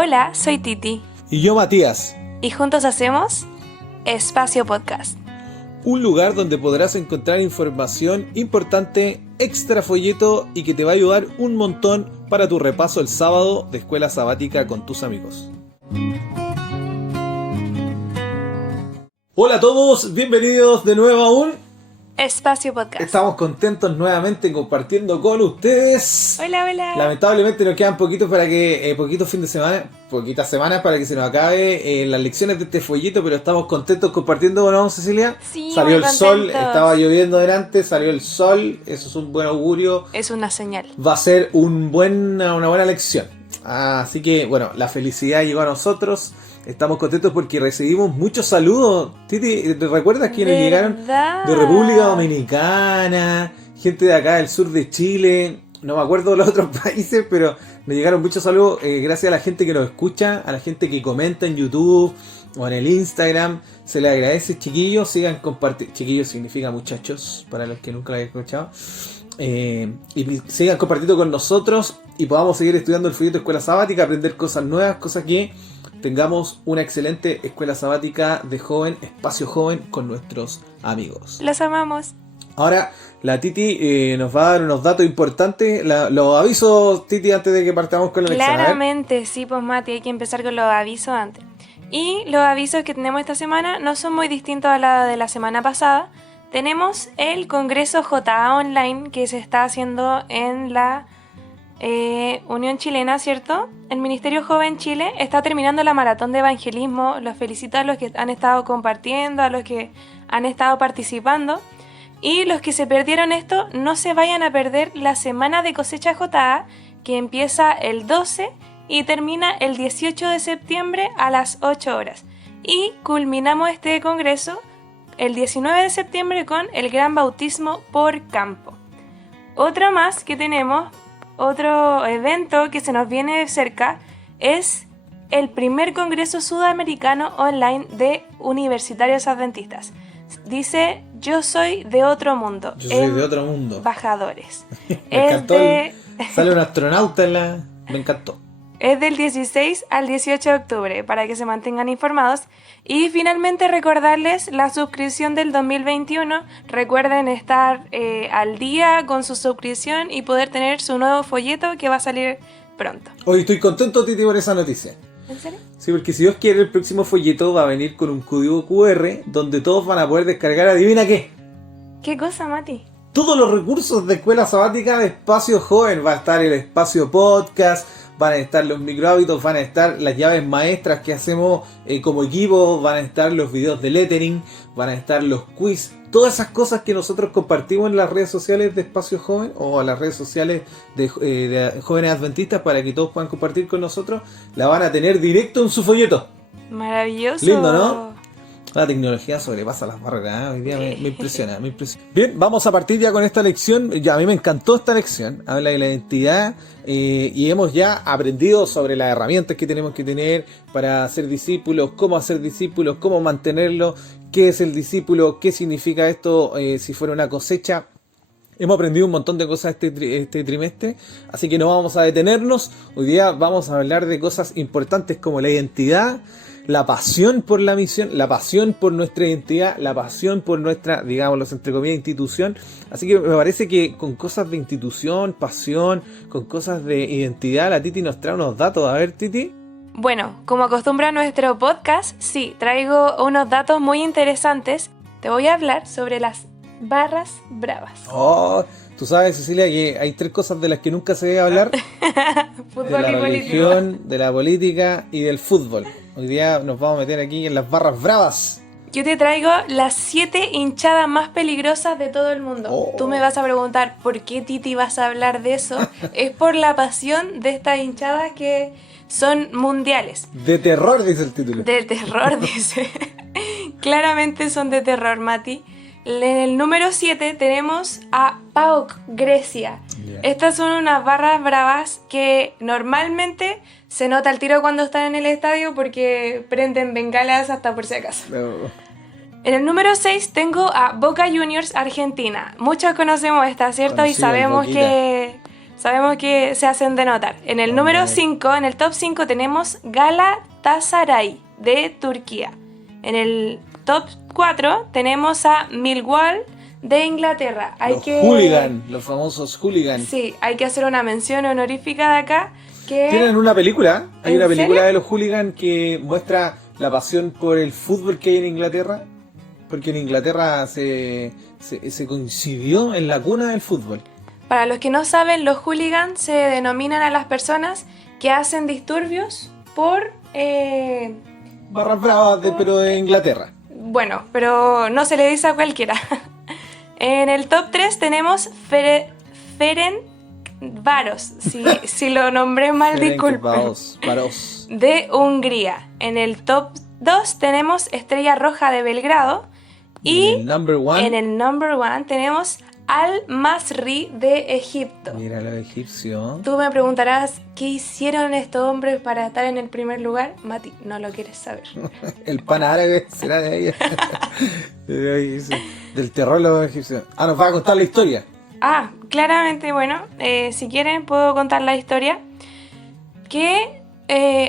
Hola, soy Titi. Y yo, Matías. Y juntos hacemos Espacio Podcast. Un lugar donde podrás encontrar información importante, extra folleto y que te va a ayudar un montón para tu repaso el sábado de escuela sabática con tus amigos. Hola a todos, bienvenidos de nuevo a un Espacio Podcast. Estamos contentos nuevamente compartiendo con ustedes. Hola, hola. Lamentablemente nos quedan poquitos poquitas semanas para que se nos acabe las lecciones de este follito, pero estamos contentos compartiendo, ¿no, Cecilia? Sí, salió el contentos. sol, estaba lloviendo delante, salió el sol, eso es un buen augurio. Es una señal. Va a ser una buena lección. Así que, bueno, la felicidad llegó a nosotros. Estamos contentos porque recibimos muchos saludos. Titi, ¿te recuerdas quiénes llegaron? De República Dominicana, gente de acá del sur de Chile, no me acuerdo de los otros países, pero me llegaron muchos saludos gracias a la gente que nos escucha, a la gente que comenta en YouTube o en el Instagram. Se les agradece, chiquillos, sigan compartiendo. Chiquillos significa muchachos, para los que nunca lo hayan escuchado. Y sigan compartiendo con nosotros y podamos seguir estudiando el folleto de escuela sabática, aprender cosas nuevas, cosas que tengamos una excelente escuela sabática de joven, espacio joven con nuestros amigos. Los amamos. Ahora la Titi nos va a dar unos datos importantes. Los avisos, Titi, antes de que partamos con la lección. Claramente, sí, pues Mati, hay que empezar con los avisos antes. Y los avisos que tenemos esta semana no son muy distintos a la de la semana pasada. Tenemos el Congreso JA Online que se está haciendo en la Unión Chilena, ¿cierto? El Ministerio Joven Chile está terminando la maratón de evangelismo. Los felicito a los que han estado compartiendo, a los que han estado participando. Y los que se perdieron esto, no se vayan a perder la semana de cosecha JA, que empieza el 12 y termina el 18 de septiembre a las 8 horas. Y culminamos este congreso el 19 de septiembre con el Gran Bautismo por Campo. Otro más que tenemos, otro evento que se nos viene cerca, es el primer Congreso Sudamericano Online de Universitarios Adventistas. Dice, yo soy de otro mundo. Yo soy de otro mundo. Embajadores. Me encantó. Sale un astronauta en la... Me encantó. Es del 16 al 18 de octubre, para que se mantengan informados. Y finalmente recordarles la suscripción del 2021. Recuerden estar al día con su suscripción y poder tener su nuevo folleto que va a salir pronto. Hoy estoy contento, Titi, por esa noticia. ¿En serio? Sí, porque si Dios quiere, el próximo folleto va a venir con un código QR donde todos van a poder descargar, ¿adivina qué? ¿Qué cosa, Mati? Todos los recursos de escuela sabática de Espacio Joven. Va a estar el espacio podcast, van a estar los microhábitos, van a estar las llaves maestras que hacemos como equipo, van a estar los videos de lettering, van a estar los quiz, todas esas cosas que nosotros compartimos en las redes sociales de Espacio Joven o en las redes sociales de Jóvenes Adventistas para que todos puedan compartir con nosotros, la van a tener directo en su folleto. Maravilloso. Lindo, ¿no? La tecnología sobrepasa las barreras, hoy día me impresiona, Bien, vamos a partir ya con esta lección. Ya, a mí me encantó esta lección, habla de la identidad y hemos ya aprendido sobre las herramientas que tenemos que tener para hacer discípulos, cómo mantenerlo, qué es el discípulo, qué significa esto si fuera una cosecha. Hemos aprendido un montón de cosas este trimestre, así que no vamos a detenernos. Hoy día vamos a hablar de cosas importantes como la identidad, la pasión por la misión, la pasión por nuestra identidad, la pasión por nuestra, digámoslo entre comillas, institución. Así que me parece que con cosas de institución, pasión, con cosas de identidad, la Titi nos trae unos datos. A ver, Titi. Bueno, como acostumbra nuestro podcast, sí, traigo unos datos muy interesantes. Te voy a hablar sobre las barras bravas. Oh, tú sabes, Cecilia, que hay 3 cosas de las que nunca se debe hablar. Fútbol de la y religión, política. de la política y del fútbol. Hoy día nos vamos a meter aquí en las barras bravas. Yo te traigo las 7 hinchadas más peligrosas de todo el mundo. Oh. Tú me vas a preguntar, ¿por qué, Titi, vas a hablar de eso? Es por la pasión de estas hinchadas que son mundiales. De terror, dice el título. De terror, dice. Claramente son de terror, Mati. En el número 7 tenemos a PAOK, Grecia. Yeah. Estas son unas barras bravas que normalmente se nota al tiro cuando están en el estadio porque prenden bengalas hasta por si acaso. No. En el número 6 tengo a Boca Juniors Argentina. Muchos conocemos esta, ¿cierto? Conocido, y sabemos Boquita. que sabemos que se hacen de notar. En el número 5, en el top 5 tenemos Galatasaray de Turquía. En el top 4 tenemos a Millwall de Inglaterra. Los famosos hooligans. Sí, hay que hacer una mención honorífica de acá. Tienen una película, hay una película serio? de los hooligans que muestra la pasión por el fútbol que hay en Inglaterra, porque en Inglaterra se coincidió en la cuna del fútbol. Para los que no saben, los hooligans se denominan a las personas que hacen disturbios por... Barras bravas, pero de Inglaterra. Bueno, pero no se le dice a cualquiera. En el top 3 tenemos Ferencváros, si lo nombré mal, disculpen. De Hungría. En el top 2 tenemos Estrella Roja de Belgrado. Y en el number 1 tenemos Al-Masry de Egipto. Mira los egipcios. Tú me preguntarás, ¿qué hicieron estos hombres para estar en el primer lugar? Mati, no lo quieres saber. El pan árabe será de ahí. Del terror los egipcios. Nos va a contar la historia. Claramente, bueno, si quieren puedo contar la historia. Que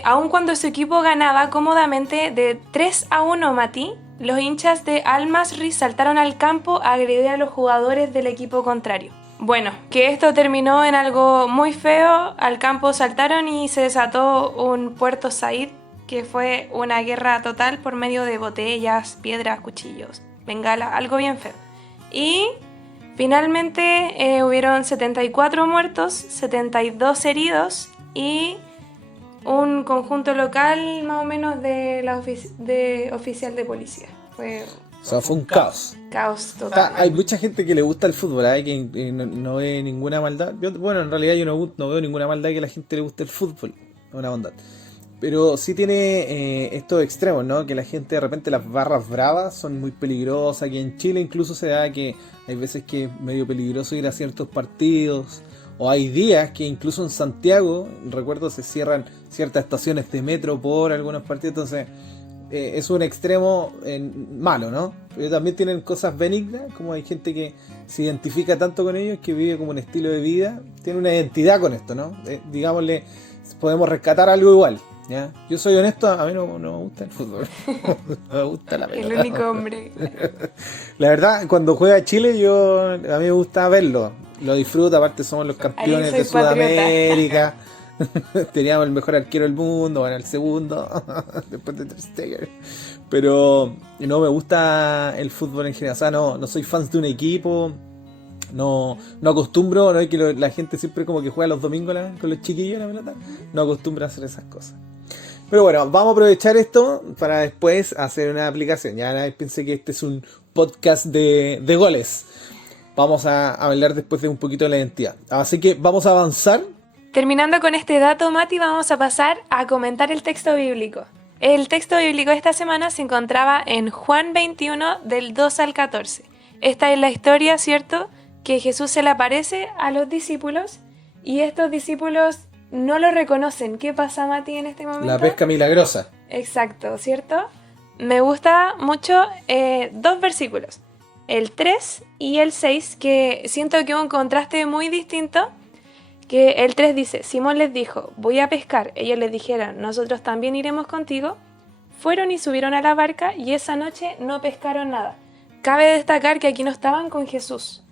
aun cuando su equipo ganaba cómodamente de 3-1, Mati, los hinchas de Al-Masry saltaron al campo a agredir a los jugadores del equipo contrario. Bueno, que esto terminó en algo muy feo. Al campo saltaron y se desató un Puerto Said, que fue una guerra total por medio de botellas, piedras, cuchillos, bengala, algo bien feo. Y finalmente hubieron 74 muertos, 72 heridos y un conjunto local más o menos de oficial de policía. Fue un caos. Caos total. Hay mucha gente que le gusta el fútbol, que no ve ninguna maldad. En realidad yo no veo ninguna maldad que a la gente le guste el fútbol. Una bondad. Pero sí tiene estos extremos, ¿no? Que la gente de repente, las barras bravas son muy peligrosas. Aquí en Chile incluso se da que hay veces que es medio peligroso ir a ciertos partidos. O hay días que incluso en Santiago, recuerdo, se cierran ciertas estaciones de metro por algunos partidos. Entonces es un extremo malo, ¿no? Pero también tienen cosas benignas, como hay gente que se identifica tanto con ellos, que vive como un estilo de vida. Tiene una identidad con esto, ¿no? Digámosle, podemos rescatar algo igual. ¿Ya? Yo soy honesto, a mí no me gusta el fútbol. No me gusta la pelota. El único hombre. La verdad, cuando juega Chile, a mí me gusta verlo. Lo disfruto, aparte somos los campeones de Sudamérica. Teníamos el mejor arquero del mundo, el segundo, después de Ter Stegen. Pero no me gusta el fútbol en general. O sea, no soy fan de un equipo. No acostumbro, no es que la gente siempre como que juega los domingos con los chiquillos la pelota. No acostumbro a hacer esas cosas. Pero bueno, vamos a aprovechar esto para después hacer una aplicación. Ya pensé que este es un podcast de goles. Vamos a hablar después de un poquito de la identidad. Así que vamos a avanzar. Terminando con este dato, Mati, vamos a pasar a comentar el texto bíblico. El texto bíblico de esta semana se encontraba en Juan 21, del 2 al 14. Esta es la historia, ¿cierto?, que Jesús se le aparece a los discípulos y estos discípulos no lo reconocen. ¿Qué pasa, Mati, en este momento? La pesca milagrosa. Exacto, ¿cierto? Me gusta mucho dos versículos, el 3 y el 6, que siento que es un contraste muy distinto. Que el 3 dice: Simón les dijo, voy a pescar. Ellos les dijeron, nosotros también iremos contigo. Fueron y subieron a la barca y esa noche no pescaron nada. Cabe destacar que aquí no estaban con Jesús.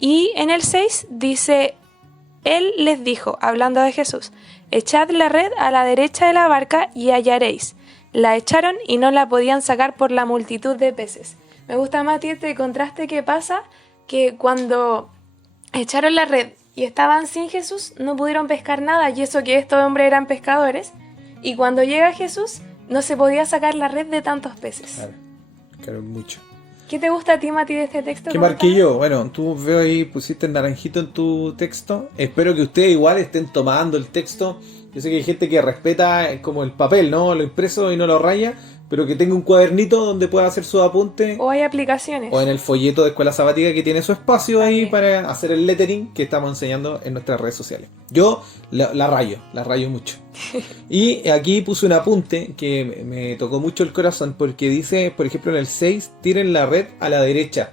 Y en el 6 dice: Él les dijo, hablando de Jesús, echad la red a la derecha de la barca y hallaréis. La echaron y no la podían sacar por la multitud de peces. Me gusta, Mati, este contraste que pasa, que cuando echaron la red y estaban sin Jesús, no pudieron pescar nada, y eso que estos hombres eran pescadores. Y cuando llega Jesús, no se podía sacar la red de tantos peces. Claro, mucho. ¿Qué te gusta a ti, Mati, de este texto? ¿Qué marqué yo? Bueno, tú veo ahí, pusiste el naranjito en tu texto. Espero que ustedes igual estén tomando el texto. Yo sé que hay gente que respeta como el papel, ¿no? Lo impreso y no lo raya, pero que tenga un cuadernito donde pueda hacer sus apuntes. O hay aplicaciones. O en el folleto de Escuela Sabática, que tiene su espacio ahí para hacer el lettering que estamos enseñando en nuestras redes sociales. Yo la rayo mucho. Y aquí puse un apunte que me tocó mucho el corazón, porque dice, por ejemplo, en el 6, tiren la red a la derecha.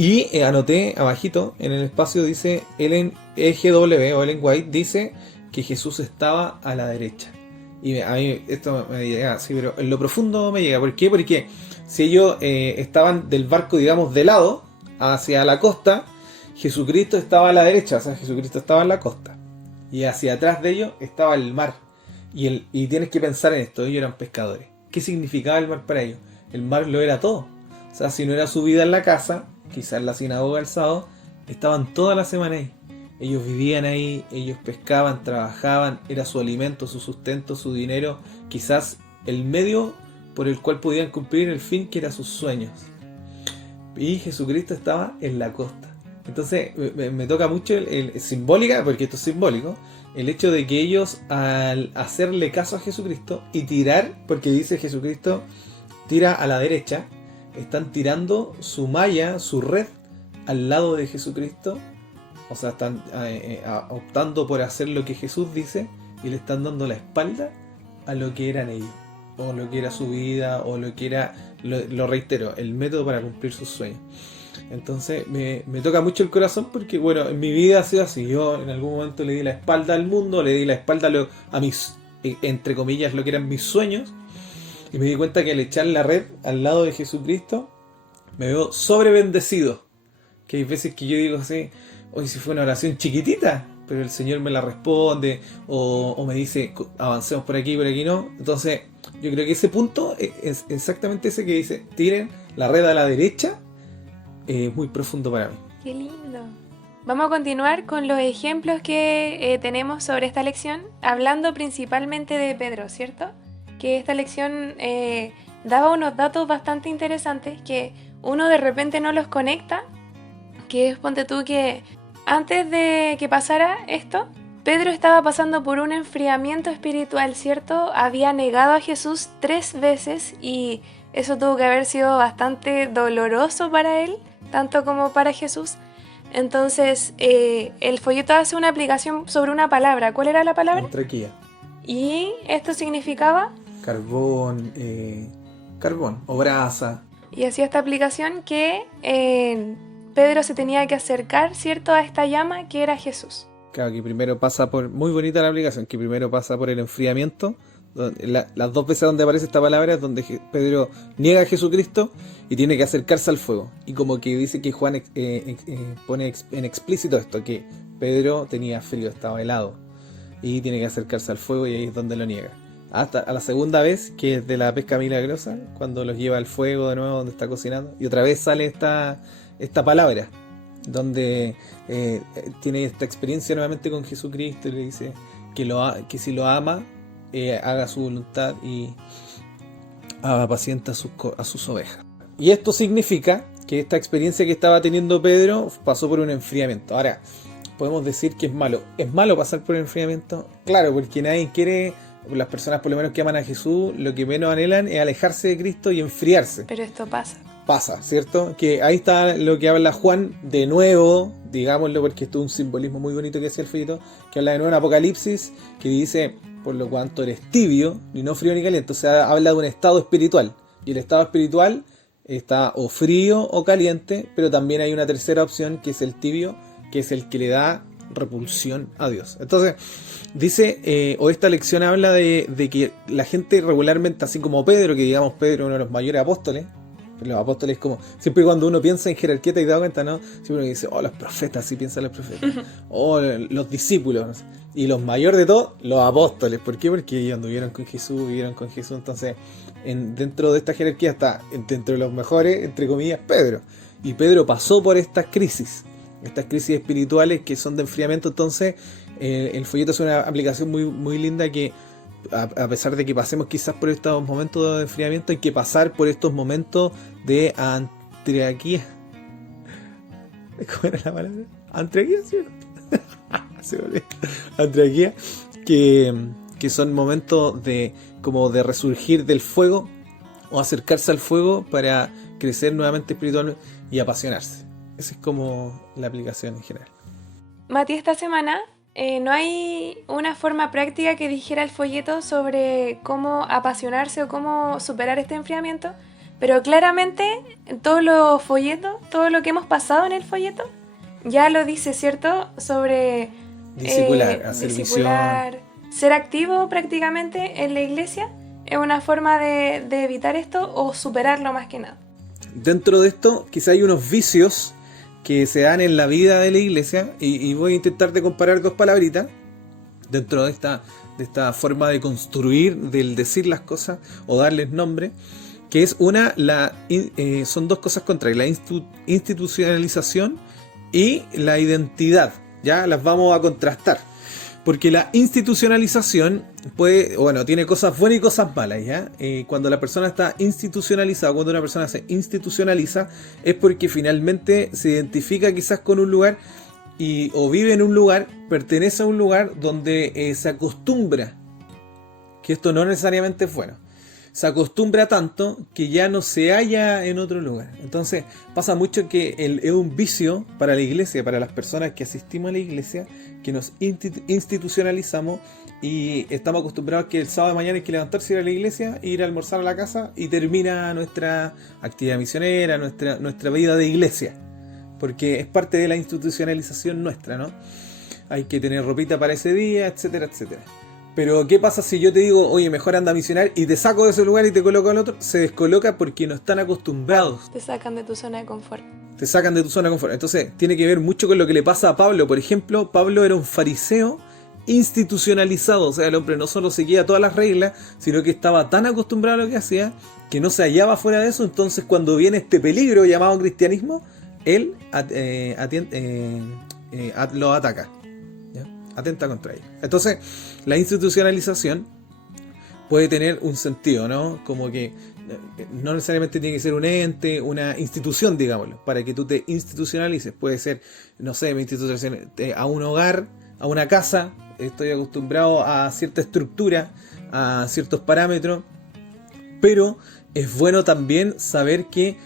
Y anoté abajito, en el espacio dice Ellen EGW o Ellen White, dice que Jesús estaba a la derecha. Y a mí esto me llega, sí, pero en lo profundo me llega. ¿Por qué? Porque si ellos estaban del barco, digamos, de lado, hacia la costa, Jesucristo estaba a la derecha, o sea, Jesucristo estaba en la costa. Y hacia atrás de ellos estaba el mar. Y tienes que pensar en esto, ellos eran pescadores. ¿Qué significaba el mar para ellos? El mar lo era todo. O sea, si no era su vida en la casa, quizás en la sinagoga el sábado, estaban toda la semana ahí. Ellos vivían ahí, ellos pescaban, trabajaban, era su alimento, su sustento, su dinero, quizás el medio por el cual podían cumplir el fin que era sus sueños. Y Jesucristo estaba en la costa. Entonces me toca mucho simbólica, porque esto es simbólico, el hecho de que ellos al hacerle caso a Jesucristo y tirar, porque dice Jesucristo tira a la derecha, están tirando su malla, su red al lado de Jesucristo. O sea, están optando por hacer lo que Jesús dice y le están dando la espalda a lo que eran ellos, o lo que era su vida, o lo que era, lo reitero, el método para cumplir sus sueños. Entonces me toca mucho el corazón porque, bueno, en mi vida ha sido así. Yo en algún momento le di la espalda al mundo, le di la espalda a mis, entre comillas, lo que eran mis sueños, y me di cuenta que al echar la red al lado de Jesucristo me veo sobrebendecido. Que hay veces que yo digo así, hoy si fue una oración chiquitita, pero el Señor me la responde, o me dice, avancemos por aquí no. Entonces, yo creo que ese punto es exactamente ese que dice, tiren la red a la derecha, es muy profundo para mí. ¡Qué lindo! Vamos a continuar con los ejemplos que tenemos sobre esta lección, hablando principalmente de Pedro, ¿cierto? Que esta lección daba unos datos bastante interesantes que uno de repente no los conecta, que es, ponte tú, que antes de que pasara esto, Pedro estaba pasando por un enfriamiento espiritual, ¿cierto? Había negado a Jesús 3 veces y eso tuvo que haber sido bastante doloroso para él, tanto como para Jesús. Entonces, el folleto hace una aplicación sobre una palabra. ¿Cuál era la palabra? Antraquía. Y esto significaba carbón o brasa. Y hacía esta aplicación que Pedro se tenía que acercar, ¿cierto?, a esta llama que era Jesús. Claro, que primero pasa por, muy bonita la aplicación, que primero pasa por el enfriamiento. Las 2 veces donde aparece esta palabra es donde Pedro niega a Jesucristo y tiene que acercarse al fuego. Y como que dice que Juan pone en explícito esto, que Pedro tenía frío, estaba helado y tiene que acercarse al fuego, y ahí es donde lo niega. Hasta a la segunda vez, que es de la pesca milagrosa, cuando los lleva al fuego de nuevo donde está cocinando, y otra vez sale esta palabra, donde tiene esta experiencia nuevamente con Jesucristo y le dice que si lo ama, haga su voluntad y apacienta a sus ovejas. Y esto significa que esta experiencia que estaba teniendo Pedro pasó por un enfriamiento. Ahora, podemos decir que es malo. ¿Es malo pasar por el enfriamiento? Claro, porque nadie quiere, las personas por lo menos que aman a Jesús, lo que menos anhelan es alejarse de Cristo y enfriarse. Pero esto pasa. Pasa, ¿cierto? Que ahí está lo que habla Juan de nuevo, digámoslo, porque esto es un simbolismo muy bonito que hace el folleto, que habla de nuevo en Apocalipsis, que dice, por lo cuanto eres tibio, ni no frío ni caliente. O sea, habla de un estado espiritual. Y el estado espiritual está o frío o caliente, pero también hay una tercera opción, que es el tibio, que es el que le da repulsión a Dios. Entonces, dice, o esta lección habla de que la gente regularmente, así como Pedro, que digamos Pedro uno de los mayores apóstoles, los apóstoles, como siempre cuando uno piensa en jerarquía te das cuenta, ¿no? Siempre uno dice, los profetas, sí piensan los profetas, o los discípulos, no sé. Y los mayores de todos, los apóstoles. ¿Por qué? Porque ellos anduvieron con Jesús, vivieron con Jesús. Entonces, dentro de esta jerarquía está, dentro de los mejores, entre comillas, Pedro. Y Pedro pasó por estas crisis espirituales que son de enfriamiento. Entonces, el folleto es una aplicación muy, muy linda que, a pesar de que pasemos quizás por estos momentos de enfriamiento, hay que pasar por estos momentos de antraquía. ¿Cómo era la palabra? ¿Antraquía? ¿Sí? Antraquía, que son momentos de como de resurgir del fuego o acercarse al fuego para crecer nuevamente espiritualmente y apasionarse. Esa es como la aplicación en general. Mati, esta semana no hay una forma práctica que dijera el folleto sobre cómo apasionarse o cómo superar este enfriamiento, Pero claramente todos los folletos, todo lo que hemos pasado en el folleto, ya lo dice, ¿cierto? Sobre discipular, hacer discipular, ser activo prácticamente en la iglesia es una forma de evitar esto o superarlo más que nada. Dentro de esto, quizá hay unos vicios que se dan en la vida de la iglesia, y voy a intentar de comparar dos palabritas dentro de esta forma de construir, del decir las cosas o darles nombre, que es son dos cosas contrarias, la institucionalización y la identidad. Ya las vamos a contrastar, porque la institucionalización tiene cosas buenas y cosas malas, ¿ya? Cuando la persona está institucionalizada, cuando una persona se institucionaliza, es porque finalmente se identifica quizás con un lugar o vive en un lugar, pertenece a un lugar donde se acostumbra, que esto no necesariamente es bueno. Se acostumbra tanto que ya no se halla en otro lugar. Entonces pasa mucho que es un vicio para la iglesia, para las personas que asistimos a la iglesia, que nos institucionalizamos y estamos acostumbrados que el sábado de mañana hay que levantarse, ir a la iglesia, ir a almorzar a la casa y termina nuestra actividad misionera, nuestra vida de iglesia, porque es parte de la institucionalización nuestra, ¿no? Hay que tener ropita para ese día, etcétera, etcétera. Pero ¿qué pasa si yo te digo, oye, mejor anda a misionar y te saco de ese lugar y te coloco al otro? Se descoloca porque no están acostumbrados. Te sacan de tu zona de confort. Te sacan de tu zona de confort. Entonces tiene que ver mucho con lo que le pasa a Pablo. Por ejemplo, Pablo era un fariseo institucionalizado. O sea, el hombre no solo seguía todas las reglas, sino que estaba tan acostumbrado a lo que hacía que no se hallaba fuera de eso. Entonces cuando viene este peligro llamado cristianismo, él lo ataca. Atenta contra ellos. Entonces, la institucionalización puede tener un sentido, ¿no? Como que no necesariamente tiene que ser un ente, una institución, digámoslo, para que tú te institucionalices. Puede ser, no sé, mi institución a un hogar, a una casa. Estoy acostumbrado a cierta estructura, a ciertos parámetros, pero es bueno también saber que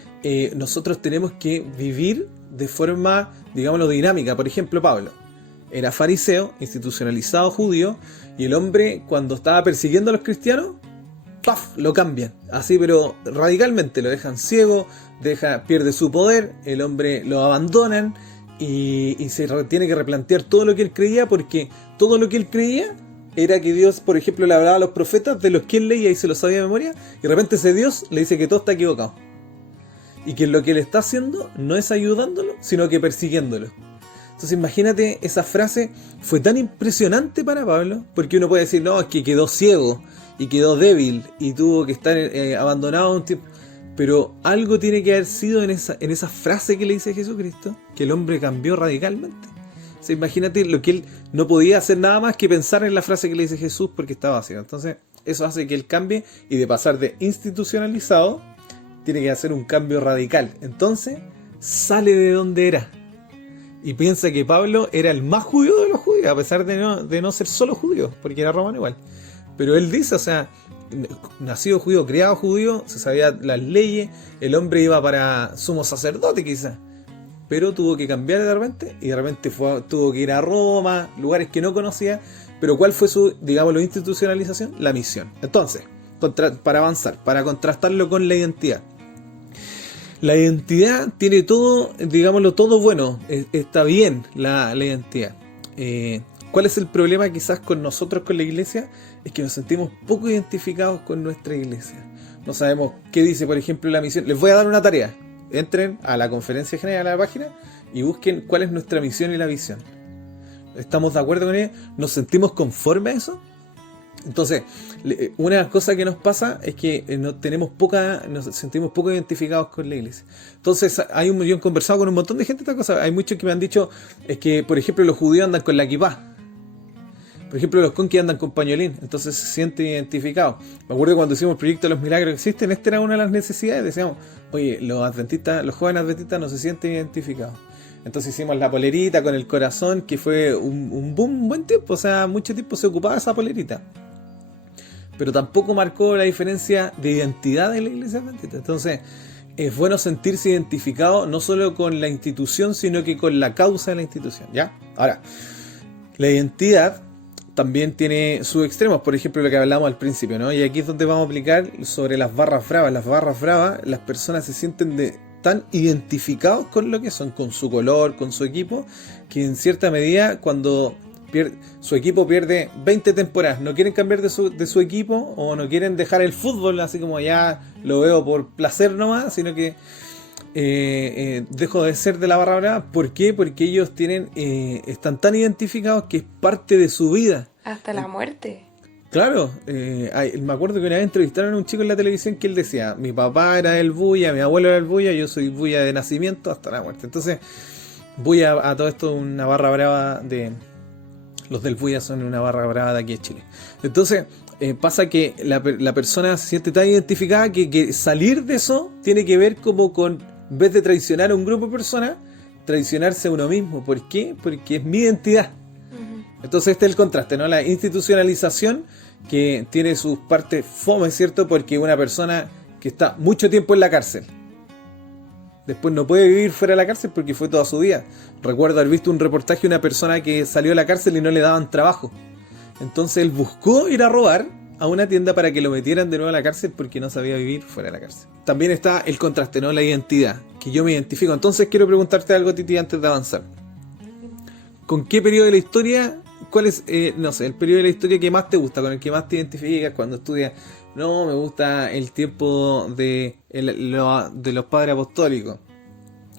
nosotros tenemos que vivir de forma, digámoslo, dinámica. Por ejemplo, Pablo era fariseo, institucionalizado judío, y el hombre, cuando estaba persiguiendo a los cristianos, ¡paf!, lo cambian. Así, pero radicalmente, lo dejan ciego, pierde su poder, el hombre lo abandonan, y se tiene que replantear todo lo que él creía, porque todo lo que él creía era que Dios, por ejemplo, le hablaba a los profetas de los que él leía y se los sabía de memoria, y de repente ese Dios le dice que todo está equivocado. Y que lo que él está haciendo no es ayudándolo, sino que persiguiéndolo. Entonces imagínate, esa frase fue tan impresionante para Pablo, porque uno puede decir, no, es que quedó ciego y quedó débil y tuvo que estar abandonado un tiempo. Pero algo tiene que haber sido en esa frase que le dice Jesucristo, que el hombre cambió radicalmente. O sea, imagínate lo que él no podía hacer nada más que pensar en la frase que le dice Jesús porque estaba ciego. Entonces eso hace que él cambie, y de pasar de institucionalizado tiene que hacer un cambio radical. Entonces sale de donde era. Y piensa que Pablo era el más judío de los judíos, a pesar de no ser solo judío, porque era romano igual. Pero él dice, o sea, nacido judío, criado judío, se sabía las leyes, el hombre iba para sumo sacerdote quizás. Pero tuvo que cambiar de repente, y de repente tuvo que ir a Roma, lugares que no conocía. Pero ¿cuál fue su, digámoslo, institucionalización? La misión. Entonces, para avanzar, para contrastarlo con la identidad. La identidad tiene todo, digámoslo, todo bueno. Está bien la identidad. ¿Cuál es el problema quizás con nosotros, con la iglesia? Es que nos sentimos poco identificados con nuestra iglesia. No sabemos qué dice, por ejemplo, la misión. Les voy a dar una tarea. Entren a la conferencia general, a la página, y busquen cuál es nuestra misión y la visión. ¿Estamos de acuerdo con ella? ¿Nos sentimos conformes a eso? Entonces, una de las cosas que nos pasa es que nos sentimos poco identificados con la iglesia. Entonces, yo he conversado con un montón de gente de estas cosas. Hay muchos que me han dicho es que, por ejemplo, los judíos andan con la kipá. Por ejemplo, los conquis andan con pañolín, entonces se sienten identificados. Me acuerdo cuando hicimos el proyecto de los milagros que existen, esta era una de las necesidades. Decíamos, oye, los jóvenes adventistas no se sienten identificados. Entonces hicimos la polerita con el corazón, que fue un boom, un buen tiempo. O sea, mucho tiempo se ocupaba esa polerita. Pero tampoco marcó la diferencia de identidad de la iglesia adventista. Entonces, es bueno sentirse identificado no solo con la institución, sino que con la causa de la institución, ¿ya? Ahora, la identidad también tiene sus extremos, por ejemplo lo que hablamos al principio, ¿no? Y aquí es donde vamos a aplicar sobre las barras bravas. Las barras bravas, las personas se sienten tan identificados con lo que son, con su color, con su equipo, que en cierta medida cuando su equipo pierde 20 temporadas, no quieren cambiar de su equipo o no quieren dejar el fútbol así como ya lo veo por placer nomás, sino que dejo de ser de la barra brava. ¿Por qué? Porque ellos están tan identificados que es parte de su vida. Hasta la muerte. Claro, me acuerdo que una vez entrevistaron a un chico en la televisión que él decía, mi papá era del Bulla, mi abuelo era del Bulla, yo soy Bulla de nacimiento hasta la muerte. Entonces, Bulla a todo esto una barra brava de... Los del Bulla son una barra brava de aquí de Chile. Entonces, pasa que la persona se siente tan identificada que salir de eso tiene que ver como con, en vez de traicionar a un grupo de personas, traicionarse a uno mismo. ¿Por qué? Porque es mi identidad. Entonces este es el contraste, ¿no? La institucionalización que tiene sus partes fome, ¿cierto? Porque una persona que está mucho tiempo en la cárcel, después no puede vivir fuera de la cárcel porque fue toda su vida. Recuerdo haber visto un reportaje de una persona que salió de la cárcel y no le daban trabajo. Entonces él buscó ir a robar a una tienda para que lo metieran de nuevo a la cárcel porque no sabía vivir fuera de la cárcel. También está el contraste, ¿no? La identidad, que yo me identifico. Entonces quiero preguntarte algo, Titi, antes de avanzar. ¿Con qué periodo de la historia, cuál es, no sé, el periodo de la historia que más te gusta, con el que más te identificas cuando estudias? No, me gusta el tiempo de los padres apostólicos.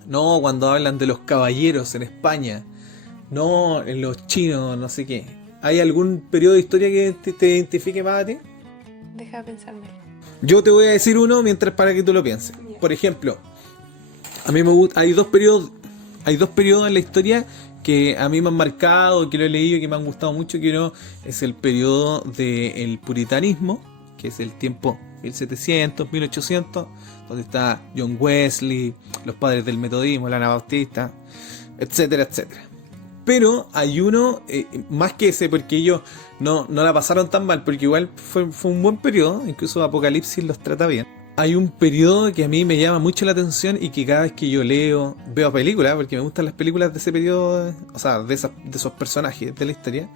No, cuando hablan de los caballeros en España. No, en los chinos, no sé qué. ¿Hay algún periodo de historia que te identifique más a ti? Deja de pensarme. Yo te voy a decir uno mientras para que tú lo pienses. Yeah. Por ejemplo, a mí me gusta, hay dos periodos en la historia que a mí me han marcado, que lo he leído, que me han gustado mucho, que uno es el periodo del puritanismo, que es el tiempo 1700, 1800, donde está John Wesley, los padres del metodismo, la Anabautista, etcétera, etcétera. Pero hay uno, más que ese, porque ellos no la pasaron tan mal, porque igual fue un buen periodo, incluso Apocalipsis los trata bien. Hay un periodo que a mí me llama mucho la atención y que cada vez que yo veo películas, porque me gustan las películas de ese periodo, o sea, de esos personajes de la historia,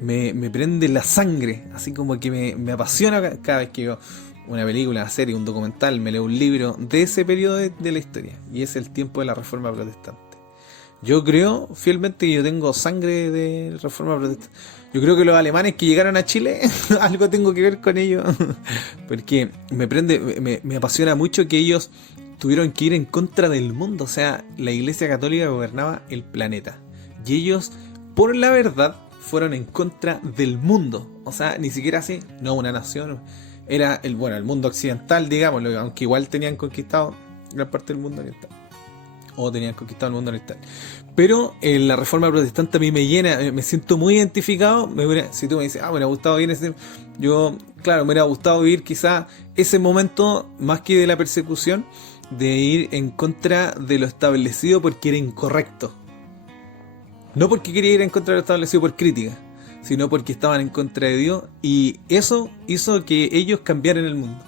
me prende la sangre, así como que me apasiona cada vez que veo una película, una serie, un documental, me leo un libro de ese periodo de la historia, y es el tiempo de la Reforma Protestante. Yo creo fielmente que yo tengo sangre de Reforma Protestante. Yo creo que los alemanes que llegaron a Chile, algo tengo que ver con ellos, porque me apasiona mucho que ellos tuvieron que ir en contra del mundo. O sea, la Iglesia Católica gobernaba el planeta, y ellos, por la verdad, fueron en contra del mundo. O sea, ni siquiera así, no una nación, era el mundo occidental, digámoslo, aunque igual tenían conquistado gran parte del mundo oriental, o tenían conquistado el mundo oriental. Pero la Reforma Protestante a mí me llena, me siento muy identificado. Si tú me dices, me hubiera gustado vivir me hubiera gustado vivir quizá ese momento, más que de la persecución, de ir en contra de lo establecido porque era incorrecto. No porque quería ir en contra de lo establecido por crítica, sino porque estaban en contra de Dios, y eso hizo que ellos cambiaran el mundo.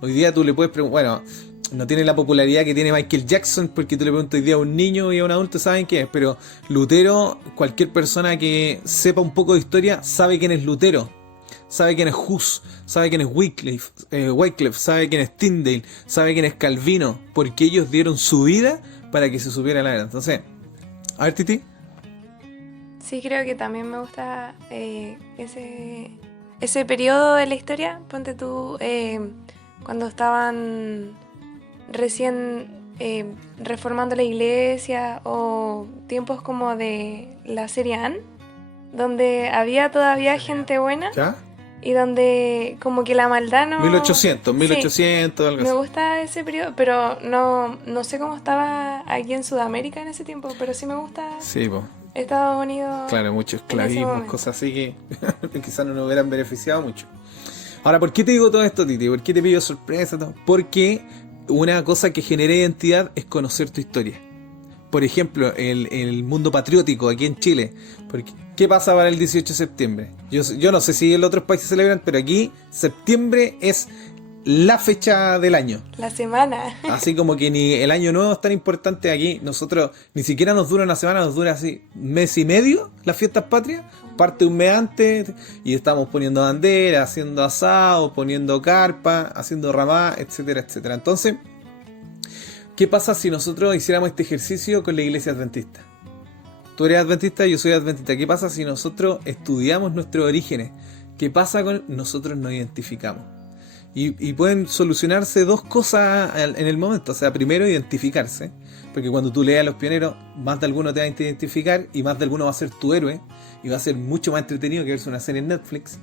Hoy día tú le puedes preguntar, no tiene la popularidad que tiene Michael Jackson, porque tú le preguntas hoy día a un niño y a un adulto saben quién es, pero Lutero, cualquier persona que sepa un poco de historia sabe quién es Lutero, sabe quién es Hus, sabe quién es Wycliffe, sabe quién es Tyndale, sabe quién es Calvino, porque ellos dieron su vida para que se supiera la verdad. Entonces, a ver, Titi. Sí, creo que también me gusta ese periodo de la historia. Ponte tú, cuando estaban recién reformando la iglesia, o tiempos como de la serie Anne, donde había todavía gente buena. ¿Ya? Y donde como que la maldad no... 1800, sí, algo así. me gusta ese periodo, pero no sé cómo estaba aquí en Sudamérica en ese tiempo, pero sí me gusta. Sí, pues. Estados Unidos. Claro, mucho esclavismo, cosas así que quizás no nos hubieran beneficiado mucho. Ahora, ¿por qué te digo todo esto, Titi? ¿Por qué te pido sorpresa? Porque una cosa que genera identidad es conocer tu historia. Por ejemplo, el mundo patriótico aquí en Chile. Porque, ¿qué pasa para el 18 de septiembre? Yo no sé si en otros países celebran, pero aquí septiembre es la fecha del año. La semana. Así como que ni el año nuevo es tan importante aquí. Nosotros ni siquiera nos dura una semana, nos dura así mes y medio las fiestas patrias. Parte un mes antes y estamos poniendo banderas, haciendo asado, poniendo carpa, haciendo ramá, etcétera, etcétera. Entonces, ¿qué pasa si nosotros hiciéramos este ejercicio con la iglesia adventista? Tú eres adventista, yo soy adventista. ¿Qué pasa si nosotros estudiamos nuestros orígenes? ¿Qué pasa con nosotros nos identificamos? Y pueden solucionarse dos cosas en el momento. O sea, primero identificarse, porque cuando tú leas a los pioneros, más de alguno te va a identificar y más de alguno va a ser tu héroe y va a ser mucho más entretenido que verse una serie en Netflix.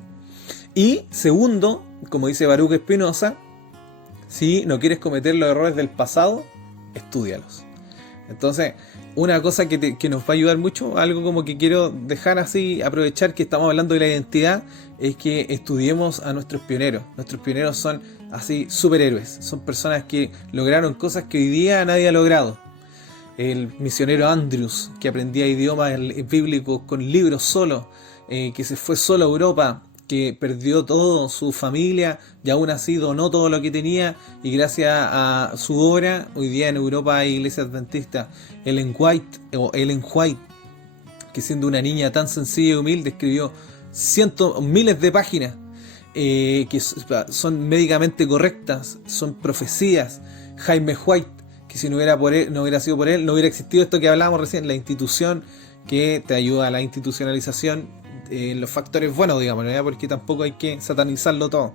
Y segundo, como dice Baruch Espinosa, si no quieres cometer los errores del pasado, estúdialos. Entonces, una cosa que nos va a ayudar mucho, algo como que quiero dejar así, aprovechar que estamos hablando de la identidad, es que estudiemos a nuestros pioneros. Nuestros pioneros son así superhéroes, son personas que lograron cosas que hoy día nadie ha logrado. El misionero Andrews, que aprendía idiomas bíblicos con libros solo, que se fue solo a Europa, que perdió todo, su familia, y aún así donó todo lo que tenía, y gracias a su obra, hoy día en Europa hay iglesia adventista. Ellen White, que siendo una niña tan sencilla y humilde, escribió miles de páginas, que son médicamente correctas, son profecías. Jaime White, que si no hubiera sido por él, no hubiera existido esto que hablábamos recién, la institución que te ayuda a la institucionalización, los factores buenos, digamos, ¿no? Porque tampoco hay que satanizarlo todo.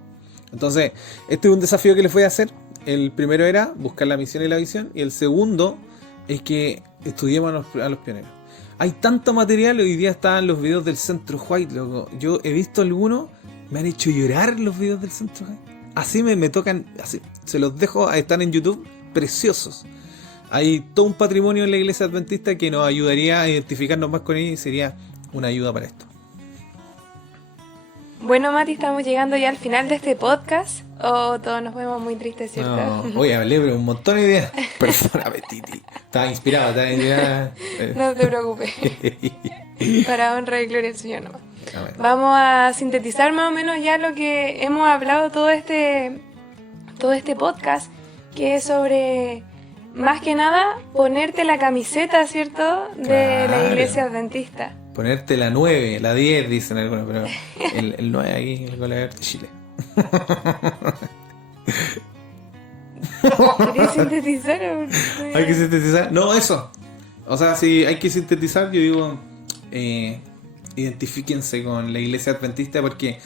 Entonces, este es un desafío que les voy a hacer. El primero era buscar la misión y la visión, y el segundo es que estudiemos a los pioneros. Hay tanto material, hoy día están los videos del Centro White, loco. Yo he visto algunos, me han hecho llorar los videos del Centro White. Así me tocan, así, se los dejo, están en YouTube, preciosos. Hay todo un patrimonio en la iglesia adventista que nos ayudaría a identificarnos más con ella y sería una ayuda para esto. Bueno, Mati, estamos llegando ya al final de este podcast. Oh, todos nos vemos muy tristes, ¿cierto? No, oye, hablé pero un montón de ideas. Perdóname, Titi. Estaba inspirado. No te preocupes. Para honra y gloria del Señor nomás. Vamos a sintetizar más o menos ya lo que hemos hablado todo este podcast, que es sobre, más que nada, ponerte la camiseta, ¿cierto?, de la iglesia adventista. Ponerte la 9, la 10, dicen algunos, pero el 9 aquí, el Colegio de Chile. ¿Querés sintetizar? ¿Hay que sintetizar? No, eso. O sea, si hay que sintetizar, yo digo, identifíquense con la iglesia adventista, porque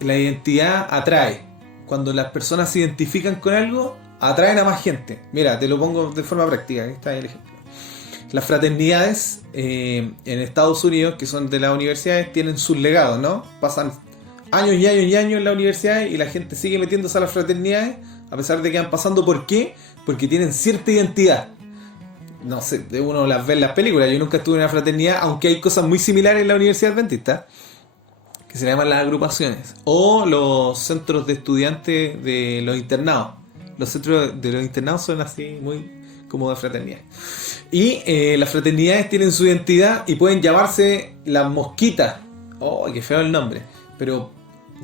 la identidad atrae. Cuando las personas se identifican con algo, atraen a más gente. Mira, te lo pongo de forma práctica, aquí está el ejemplo. Las fraternidades en Estados Unidos, que son de las universidades, tienen sus legados, ¿no? Pasan años y años y años en las universidades y la gente sigue metiéndose a las fraternidades a pesar de que van pasando. ¿Por qué? Porque tienen cierta identidad. No sé, uno las ve en las películas. Yo nunca estuve en una fraternidad, aunque hay cosas muy similares en la Universidad Adventista, que se llaman las agrupaciones, o los centros de estudiantes de los internados. Los centros de los internados son así, muy como de fraternidad. Y las fraternidades tienen su identidad y pueden llamarse las mosquitas. Oh, qué feo el nombre. Pero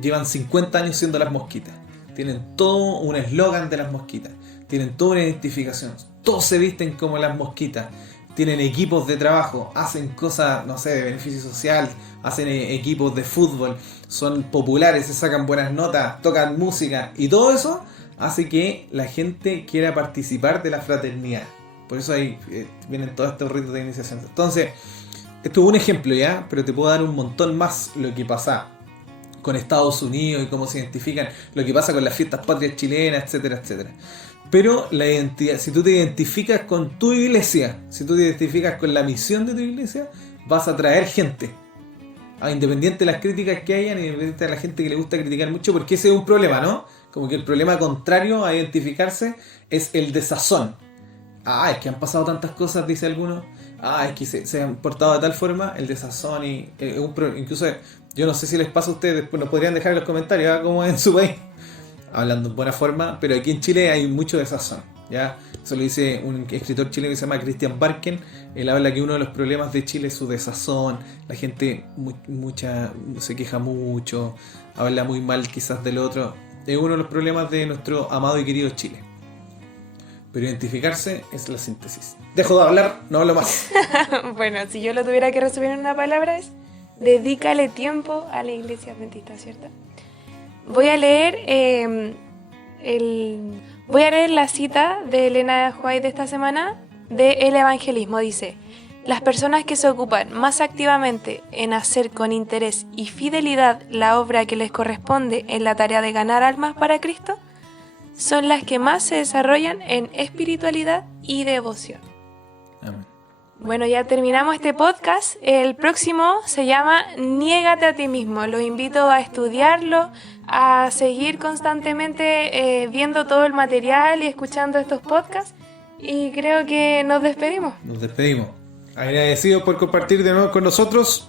llevan 50 años siendo las mosquitas. Tienen todo un eslogan de las mosquitas. Tienen toda una identificación. Todos se visten como las mosquitas. Tienen equipos de trabajo. Hacen cosas, no sé, de beneficio social. Hacen equipos de fútbol. Son populares, se sacan buenas notas. Tocan música. Y todo eso hace que la gente quiera participar de la fraternidad. Por eso ahí vienen todos estos ritos de iniciación. Entonces, esto es un ejemplo ya, pero te puedo dar un montón más lo que pasa con Estados Unidos y cómo se identifican, lo que pasa con las fiestas patrias chilenas, etcétera, etcétera. Pero la identidad, si tú te identificas con tu iglesia, si tú te identificas con la misión de tu iglesia, vas a atraer gente. Independiente de las críticas que hayan, independiente de la gente que le gusta criticar mucho, porque ese es un problema, ¿no? Como que el problema contrario a identificarse es el desazón. Es que han pasado tantas cosas, dice alguno. Es que se han portado de tal forma, el desazón y incluso yo no sé si les pasa a ustedes, después nos podrían dejar en los comentarios cómo es en su país, hablando en buena forma, pero aquí en Chile hay mucho desazón, ¿ya? Eso lo dice un escritor chileno que se llama Christian Barken. Él habla que uno de los problemas de Chile es su desazón, la gente se queja mucho, habla muy mal quizás del otro. es uno de los problemas de nuestro amado y querido Chile. Pero identificarse es la síntesis. Dejo de hablar, no hablo más. Bueno, si yo lo tuviera que resumir en una palabra es: dedícale tiempo a la iglesia adventista, ¿cierto? Voy a leer la cita de Elena White de esta semana de El Evangelismo. Dice: las personas que se ocupan más activamente en hacer con interés y fidelidad la obra que les corresponde en la tarea de ganar almas para Cristo son las que más se desarrollan en espiritualidad y devoción. Amén. Bueno, ya terminamos este podcast. El próximo se llama Niégate a ti mismo. Los invito a estudiarlo, a seguir constantemente viendo todo el material y escuchando estos podcasts. Y creo que nos despedimos. Nos despedimos. Agradecidos por compartir de nuevo con nosotros.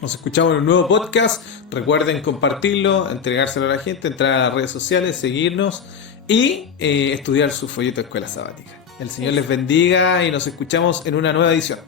Nos escuchamos en un nuevo podcast. Recuerden compartirlo, entregárselo a la gente, entrar a las redes sociales, seguirnos y estudiar su folleto de Escuela Sabática. El Señor les bendiga y nos escuchamos en una nueva edición.